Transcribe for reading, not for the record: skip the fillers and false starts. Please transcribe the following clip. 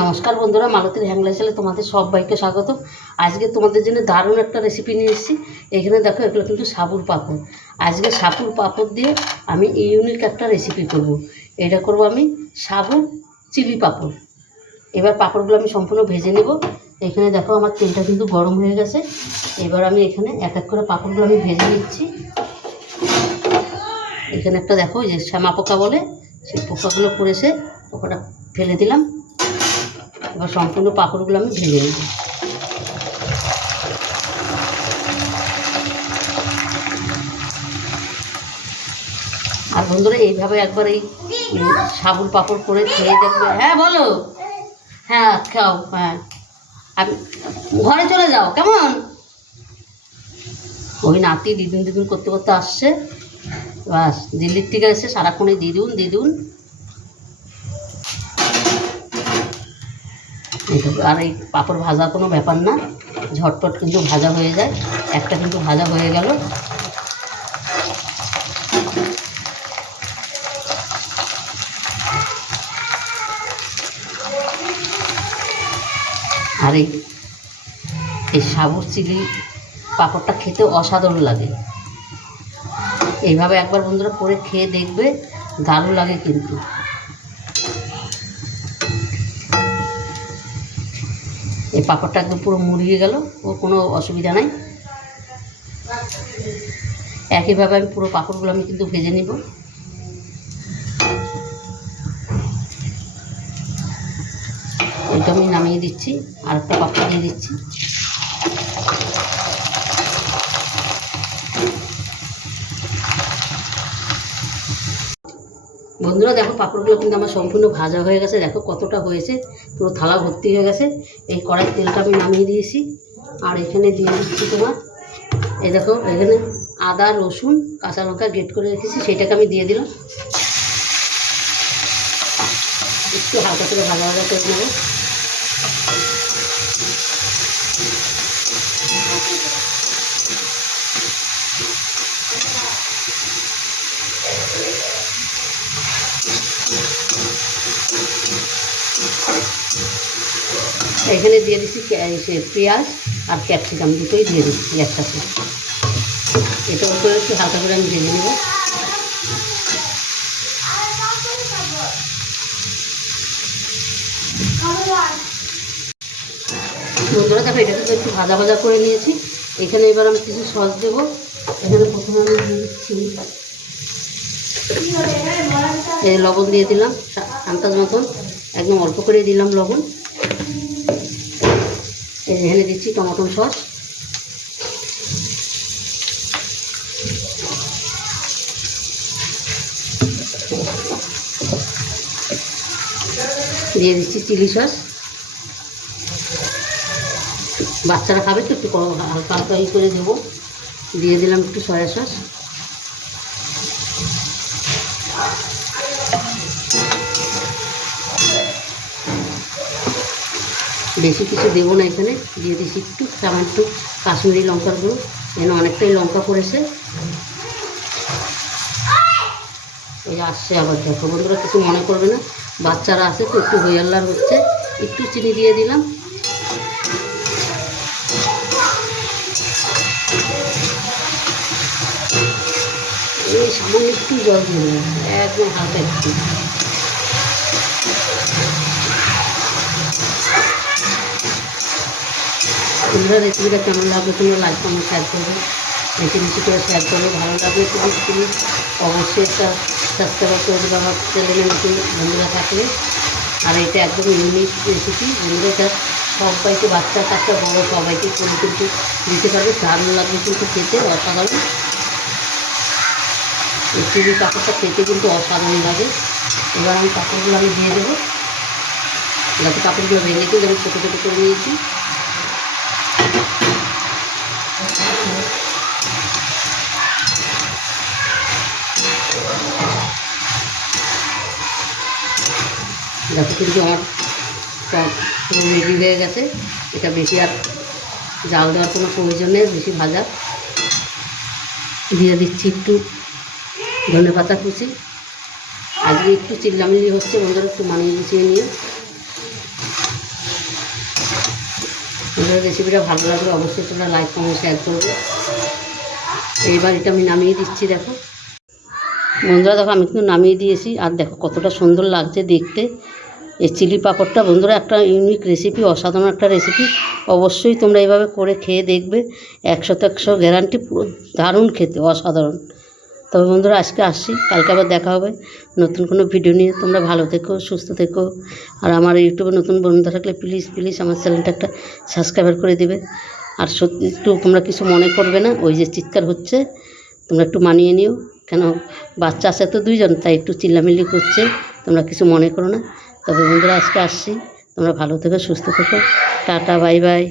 নমস্কার বন্ধুরা, মালতীর হ্যাংলা চ্যানেলে তোমাদের সবাইকে স্বাগত। আজকে তোমাদের জন্য দারুণ একটা রেসিপি নিয়ে এসেছি। এখানে দেখো, এগুলো কিন্তু সাবুর পাঁপড়। আজকে সাবুর পাঁপড় দিয়ে আমি ইউনিক একটা রেসিপি করব। এটা করব আমি সাবুর চিলি পাঁপড়। এবার পাঁপড়গুলো আমি সম্পূর্ণ ভেজে নেব। এখানে দেখো, আমার তেলটা কিন্তু গরম হয়ে গেছে। এবার আমি এখানে এক এক করে পাঁপড়গুলো আমি ভেজে নিচ্ছি। এখানে একটা দেখো, যে শ্যামা পোকা বলে, সেই পোকাগুলো পড়েছে, পোকাটা ফেলে দিলাম। এবার সম্পূর্ণ পাঁপড়গুলো আমি ভেজে নেব। আর বন্ধুরা, এইভাবে একবার এই সাবুর পাঁপড় করে খেয়ে দেখবে। হ্যাঁ বলো। হ্যাঁ খাও। হ্যাঁ, আমি ঘরে চলে যাও কেমন। ওই নাতি দিদুন দিদুন করতে করতে আসছে, বাস দিল্লির থেকে এসে সারাক্ষণ এই দিদুন দিদুন। আর এই পাঁপড় ভাজা কোনো ব্যাপার না, ঝটপট কিন্তু ভাজা হয়ে যায়। একটা কিন্তু ভাজা হয়ে গেল। আর এই সাবুর চিলি পাঁপড়টা খেতে অসাধারণ লাগে। এইভাবে একবার বন্ধুরা করে খেয়ে দেখবে, দারুণ লাগে কিন্তু। এই পাঁপড়টা একদম পুরো মুড়িয়ে গেল, ও কোনো অসুবিধা নাই। একইভাবে আমি পুরো পাঁপড়গুলো আমি কিন্তু ভেজে নিব। এটা আমি নামিয়ে দিচ্ছি, আর একটা পাঁপড় দিয়ে দিচ্ছি। বন্ধুরা দেখো, পাঁপড়গুলো কিন্তু আমার সম্পূর্ণ ভাজা হয়ে গেছে। দেখো কতটা হয়েছে, পুরো থালা ভর্তি হয়ে গেছে। এই কড়াই তেলটা আমি নামিয়ে দিয়েছি। আর এখানে দিয়ে দিচ্ছি তোমার, এই দেখো, এখানে আদা রসুন কাঁচা লঙ্কা গ্রেট করে রেখেছি, সেটাকে আমি দিয়ে দিলাম। একটু হালকা করে ভাজা ভাজা করে নেব। এখানে দিয়ে দিচ্ছি পেঁয়াজ আর ক্যাপসিকাম, দুটোই দিয়ে দিচ্ছি একসাথে। এটা করে একটু হালকা করে আমি ভেজে নেব। বন্ধুরা দেখো, এটা কিন্তু একটু ভাজা ভাজা করে নিয়েছি। এখানে এবার আমি কিছু সস দেবো। এখানে প্রথমে আমি দিয়ে দিচ্ছি এই লবণ দিয়ে দিলাম আন্দাজ মতন, একদম অল্প করে দিলাম লবণ। এখানে দিচ্ছি টমেটো সস, দিয়ে দিচ্ছি চিলি সস। বাচ্চারা খাবে তো একটু হালকা হালকা করে দেবো। দিয়ে দিলাম একটু সয়া সস। বেশি কিছু দেবো না, এখানে দিয়ে দিচ্ছি একটু সামান্য কাশ্মীরি লঙ্কার গুঁড়ো। এখানে অনেকটাই লঙ্কা পড়েছে। এই আসছে আবার, দেখো বন্ধুরা, কিছু মনে করবে না, বাচ্চারা আছে তো একটু হইয়াল্লার হচ্ছে। একটু চিনি দিয়ে দিলাম। এই সামান্য একটু জল দিয়ে দিলাম, একদম হালকা একটু। তোমরা রেসিপিটা কেমন লাগবে তোমরা লাইক কমেন্ট শেয়ার করবে, বেশি বেশি করে শেয়ার করবে। ভালো লাগবে তুমি অবশ্যই একটা সাবস্ক্রাইব করে দেবে আমার চ্যানেলে নতুন বন্ধুরা থাকলে। আর এটা একদম ইউনিক রেসিপি বন্ধুরা, এটা সবাইকে, বাচ্চা কাচ্চা বড়ো সবাইকে করে কিন্তু দিতে পারবে। দারুণ লাগবে কিন্তু খেতে, অসাধারণ। এই চিলি পাঁপড়টা খেতে কিন্তু অসাধারণ লাগে। এবার আমি পাঁপড়গুলো আমি দিয়ে দেবো। যাতে পাঁপড়গুলো ভেঙে কিন্তু আমি ছোটো ছোটো করে নিয়েছি। দেখো কিন্তু আমার পুরো রেডি হয়ে গেছে। এটা বেশি আর জাল দেওয়ার কোনো প্রয়োজন নেই, বেশি ভাজা। দিয়ে দিচ্ছি একটু ধনেপাতা কুচি। আজকে একটু চিল্লামিল্লি হচ্ছে বন্ধুরা, একটু মানিয়ে গুছিয়ে নিয়ে। বন্ধুরা রেসিপিটা ভালো লাগলে অবশ্যই তোমরা লাইক কমেন্ট শেয়ার করবে। এইবার এটা আমি নামিয়ে দিচ্ছি। দেখো বন্ধুরা, দেখো আমি কিন্তু নামিয়ে দিয়েছি। আর দেখো কতটা সুন্দর লাগছে দেখতে এই চিলি পাঁপড়টা। বন্ধুরা একটা ইউনিক রেসিপি, অসাধারণ একটা রেসিপি। অবশ্যই তোমরা এইভাবে করে খেয়ে দেখবে, 100% গ্যারান্টি, পুরো দারুণ খেতে, অসাধারণ। তবে বন্ধুরা আজকে আসছি, কালকে আবার দেখা হবে নতুন কোনো ভিডিও নিয়ে। তোমরা ভালো থেকো, সুস্থ থেকো। আর আমার ইউটিউবে নতুন বন্ধু থাকলে প্লিজ প্লিজ আমার চ্যানেলটা একটা সাবস্ক্রাইবার করে দেবে। আর সত্যি একটু তোমরা কিছু মনে করবে না, ওই যে চিৎকার হচ্ছে তোমরা একটু মানিয়ে নিও, কেন বাচ্চা আছে তো 2জন, তাই একটু চিল্লামিল্লি করছে, তোমরা কিছু মনে করো না। তবে বন্ধুরা আজকে আসছি, তোমরা ভালো থেকো, সুস্থ থেকো। Tata, bye bye.